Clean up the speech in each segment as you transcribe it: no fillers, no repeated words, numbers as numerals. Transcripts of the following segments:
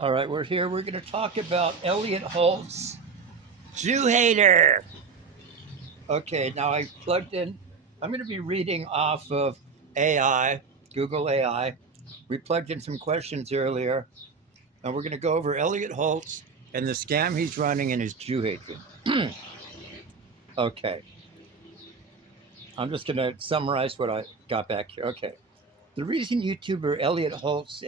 All right, we're here. We're going to talk about Elliott Hulse Jew hater. Okay, now I plugged in. I'm going to be reading off of AI, Google AI. We plugged in some questions earlier, and we're going to go over Elliott Hulse and the scam he's running and his Jew hatred. Okay, I'm just going to summarize what I got back here. Okay, the reason YouTuber Elliott Hulse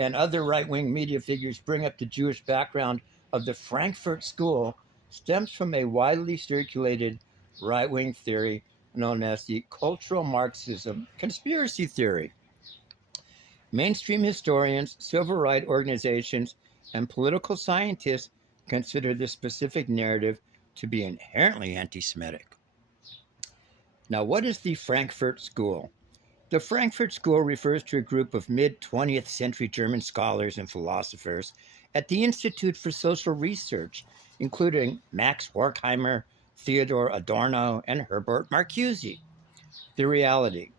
and other right-wing media figures bring up the Jewish background of the Frankfurt School stems from a widely circulated right-wing theory known as the cultural Marxism conspiracy theory. Mainstream historians, civil rights organizations, and political scientists consider this specific narrative to be inherently anti-Semitic. Now, what is the Frankfurt School? The Frankfurt School refers to a group of mid-20th century German scholars and philosophers at the Institute for Social Research, including Max Horkheimer, Theodor Adorno, and Herbert Marcuse. The reality: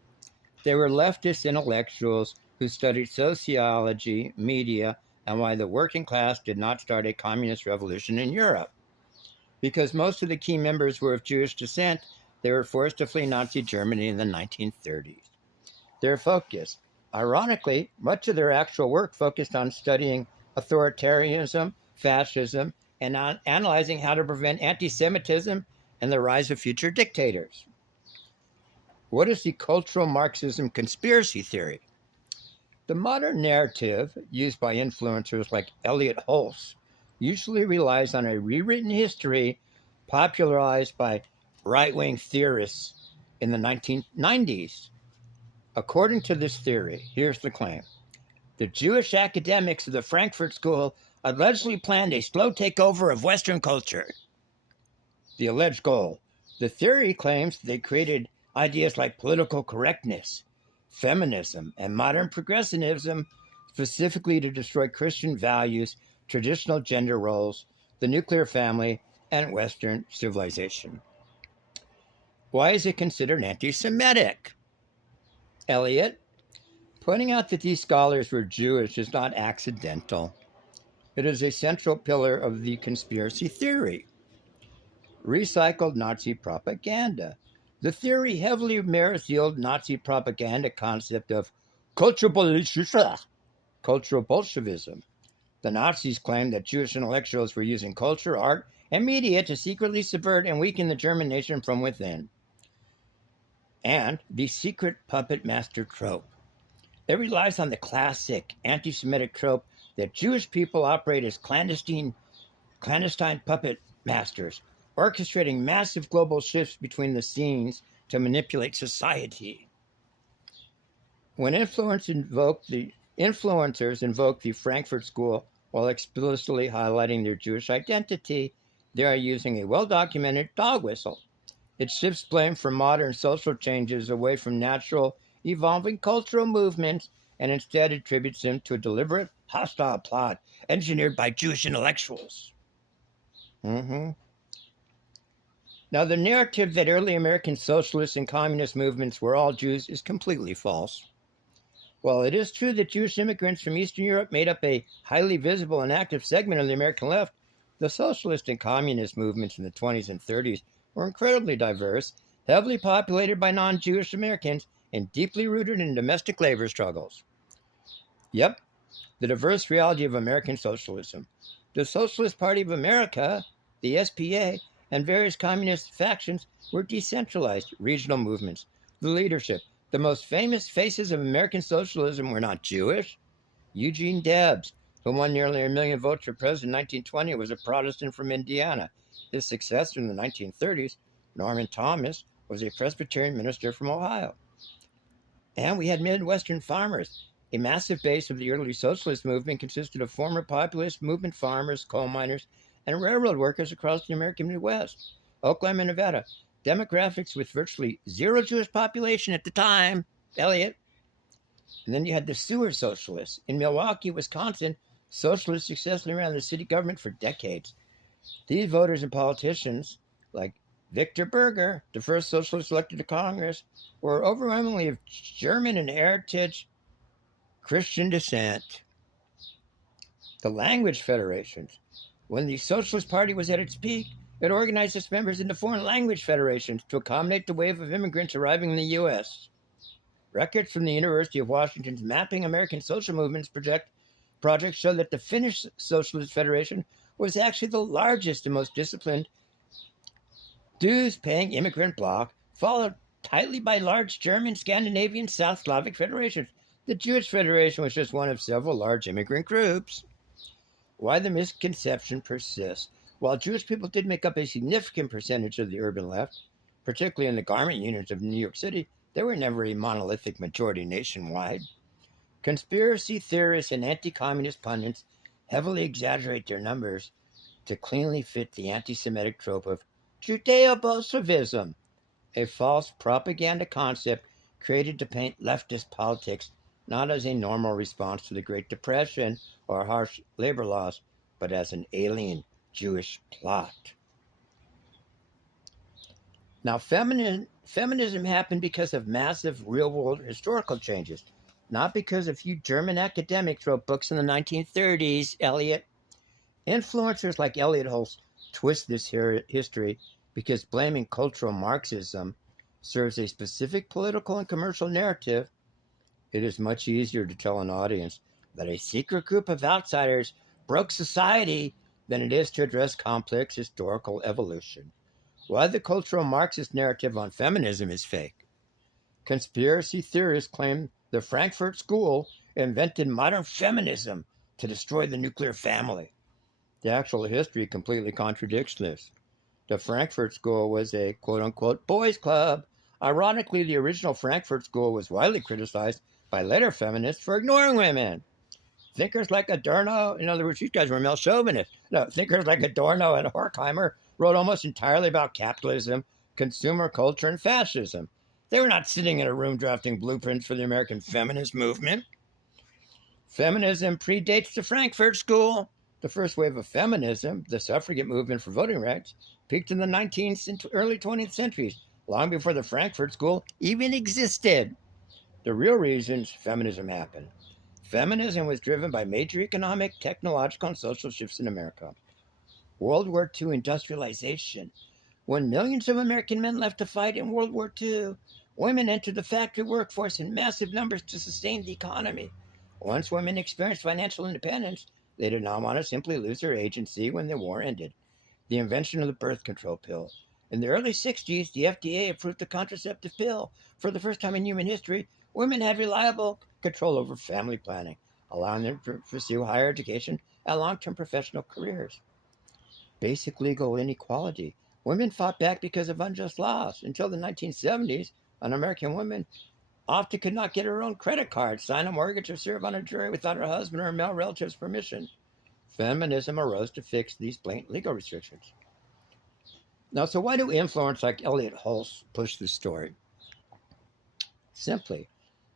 they were leftist intellectuals who studied sociology, media, and why the working class did not start a communist revolution in Europe. Because most of the key members were of Jewish descent, they were forced to flee Nazi Germany in the 1930s. Their focus. Ironically, much of their actual work focused on studying authoritarianism, fascism, and on analyzing how to prevent anti-Semitism and the rise of future dictators. What is the cultural Marxism conspiracy theory? The modern narrative used by influencers like Elliott Hulse usually relies on a rewritten history popularized by right-wing theorists in the 1990s. According to this theory, here's the claim: the Jewish academics of the Frankfurt School allegedly planned a slow takeover of Western culture. The alleged goal: the theory claims they created ideas like political correctness, feminism, and modern progressivism specifically to destroy Christian values, traditional gender roles, the nuclear family, and Western civilization. Why is it considered anti-Semitic? Elliott, pointing out that these scholars were Jewish is not accidental. It is a central pillar of the conspiracy theory. Recycled Nazi propaganda. The theory heavily mirrors the old Nazi propaganda concept of cultural Bolshevism. The Nazis claimed that Jewish intellectuals were using culture, art, and media to secretly subvert and weaken the German nation from within. And the secret puppet master trope. It relies on the classic anti-Semitic trope that Jewish people operate as clandestine puppet masters, orchestrating massive global shifts between the scenes to manipulate society. When influencers invoke the Frankfurt School while explicitly highlighting their Jewish identity, they are using a well-documented dog whistle. It shifts blame for modern social changes away from natural, evolving cultural movements and instead attributes them to a deliberate, hostile plot engineered by Jewish intellectuals. Now, the narrative that early American socialist and communist movements were all Jews is completely false. While it is true that Jewish immigrants from Eastern Europe made up a highly visible and active segment of the American left, the socialist and communist movements in the 20s and 30s were incredibly diverse, heavily populated by non-Jewish Americans, and deeply rooted in domestic labor struggles. Yep, the diverse reality of American socialism. The Socialist Party of America, the SPA, and various communist factions were decentralized regional movements. The leadership, the most famous faces of American socialism, were not Jewish. Eugene Debs, who won nearly 1 million votes for president in 1920, was a Protestant from Indiana. His successor in the 1930s, Norman Thomas, was a Presbyterian minister from Ohio. And we had Midwestern farmers. A massive base of the early socialist movement consisted of former populist movement farmers, coal miners, and railroad workers across the American Midwest, Oklahoma and Nevada. Demographics with virtually zero Jewish population at the time, Elliott. And then you had the sewer socialists. In Milwaukee, Wisconsin, socialists successfully ran the city government for decades. These voters and politicians, like Victor Berger, the first socialist elected to Congress, were overwhelmingly of German and heritage Christian descent. The language federations. When the Socialist Party was at its peak, it organized its members into foreign language federations to accommodate the wave of immigrants arriving in the U.S. Records from the University of Washington's Mapping American Social Movements project show that the Finnish Socialist Federation was actually the largest and most disciplined dues-paying immigrant bloc, followed tightly by large German, Scandinavian, South Slavic federations. The Jewish Federation was just one of several large immigrant groups. Why the misconception persists. While Jewish people did make up a significant percentage of the urban left, particularly in the garment unions of New York City, they were never a monolithic majority nationwide. Conspiracy theorists and anti-communist pundits heavily exaggerate their numbers to cleanly fit the anti-Semitic trope of Judeo-Bolshevism, a false propaganda concept created to paint leftist politics not as a normal response to the Great Depression or harsh labor laws, but as an alien Jewish plot. Now, feminism happened because of massive real-world historical changes, not because a few German academics wrote books in the 1930s, Elliott. Influencers like Elliott Hulse twist this history because blaming cultural Marxism serves a specific political and commercial narrative. It is much easier to tell an audience that a secret group of outsiders broke society than it is to address complex historical evolution. Why the cultural Marxist narrative on feminism is fake. Conspiracy theorists claim the Frankfurt School invented modern feminism to destroy the nuclear family. The actual history completely contradicts this. The Frankfurt School was a quote-unquote boys' club. Ironically, the original Frankfurt School was widely criticized by later feminists for ignoring women. Thinkers like Adorno, in other words, these guys were male chauvinists. No, thinkers like Adorno and Horkheimer wrote almost entirely about capitalism, consumer culture, and fascism. They were not sitting in a room drafting blueprints for the American feminist movement. Feminism predates the Frankfurt School. The first wave of feminism, the suffragette movement for voting rights, peaked in the 19th and early 20th centuries, long before the Frankfurt School even existed. The real reasons feminism happened. Feminism was driven by major economic, technological, and social shifts in America. World War II industrialization. When millions of American men left to fight in World War II, women entered the factory workforce in massive numbers to sustain the economy. Once women experienced financial independence, they did not want to simply lose their agency when the war ended. The invention of the birth control pill. In the early 60s, the FDA approved the contraceptive pill. For the first time in human history, women had reliable control over family planning, allowing them to pursue higher education and long-term professional careers. Basic legal inequality. Women fought back because of unjust laws. Until the 1970s, an American woman often could not get her own credit card, sign a mortgage, or serve on a jury without her husband or male relatives' permission. Feminism arose to fix these blatant legal restrictions. Now, so why do influencers like Elliott Hulse push this story? Simply,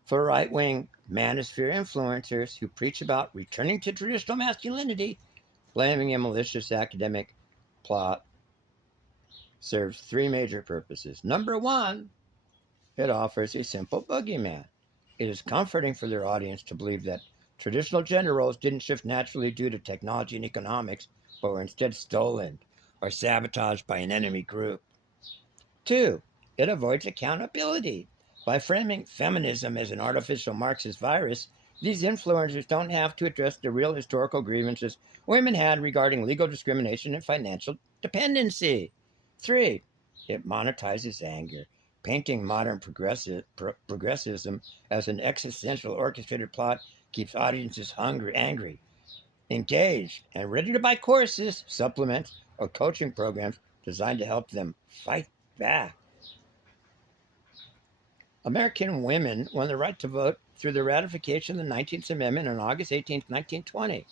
for right-wing manosphere influencers who preach about returning to traditional masculinity, blaming a malicious academic plot serves three major purposes. Number one, it offers a simple boogeyman. It is comforting for their audience to believe that traditional gender roles didn't shift naturally due to technology and economics, but were instead stolen or sabotaged by an enemy group. Two, it avoids accountability. By framing feminism as an artificial Marxist virus, these influencers don't have to address the real historical grievances women had regarding legal discrimination and financial dependency. Three, it monetizes anger, painting modern progressivism as an existential orchestrated plot keeps audiences hungry, angry, engaged, and ready to buy courses, supplements, or coaching programs designed to help them fight back. American women won the right to vote through the ratification of the 19th Amendment on August 18, 1920.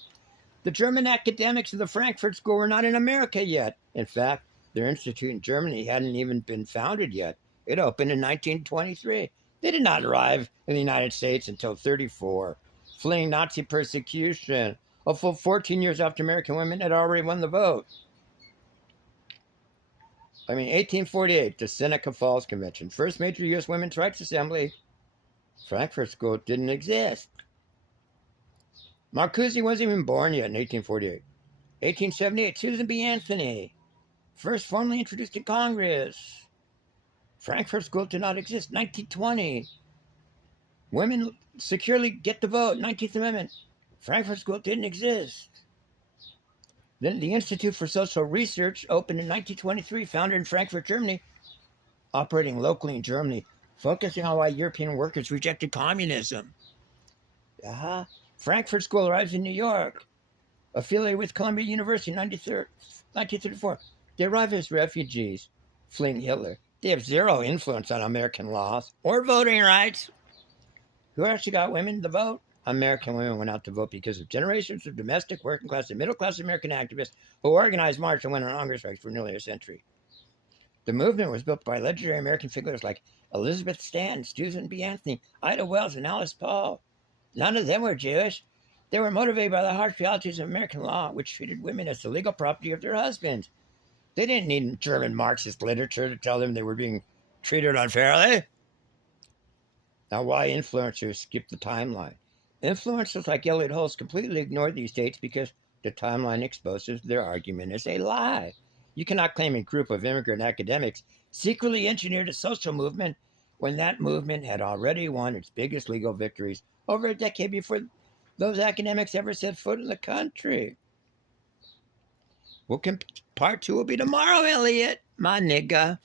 The German academics of the Frankfurt School were not in America yet. In fact, their institute in Germany hadn't even been founded yet. It opened in 1923. They did not arrive in the United States until 1934, fleeing Nazi persecution. A full 14 years after American women had already won the vote. 1848, the Seneca Falls Convention, first major U.S. women's rights assembly. Frankfurt School didn't exist. Marcuse wasn't even born yet in 1848. 1878, Susan B. Anthony, first formally introduced to Congress. Frankfurt School did not exist. 1920, women securely get the vote. 19th Amendment. Frankfurt School didn't exist. Then the Institute for Social Research opened in 1923, founded in Frankfurt, Germany, operating locally in Germany, focusing on why European workers rejected communism. Frankfurt School arrives in New York, affiliated with Columbia University in 1934. They arrive as refugees, fleeing Hitler. They have zero influence on American laws or voting rights. Who actually got women to vote? American women went out to vote because of generations of domestic, working class, and middle class American activists who organized, marched, and went on hunger strikes for nearly a century. The movement was built by legendary American figures like Elizabeth Stanton, Susan B. Anthony, Ida Wells, and Alice Paul. None of them were Jewish. They were motivated by the harsh realities of American law, which treated women as the legal property of their husbands. They didn't need German Marxist literature to tell them they were being treated unfairly. Now, why influencers skip the timeline? Influencers like Elliott Hulse completely ignore these dates because the timeline exposes their argument as a lie. You cannot claim a group of immigrant academics secretly engineered a social movement when that movement had already won its biggest legal victories over a decade before those academics ever set foot in the country. Well, part 2 will be tomorrow, Elliott, my nigga.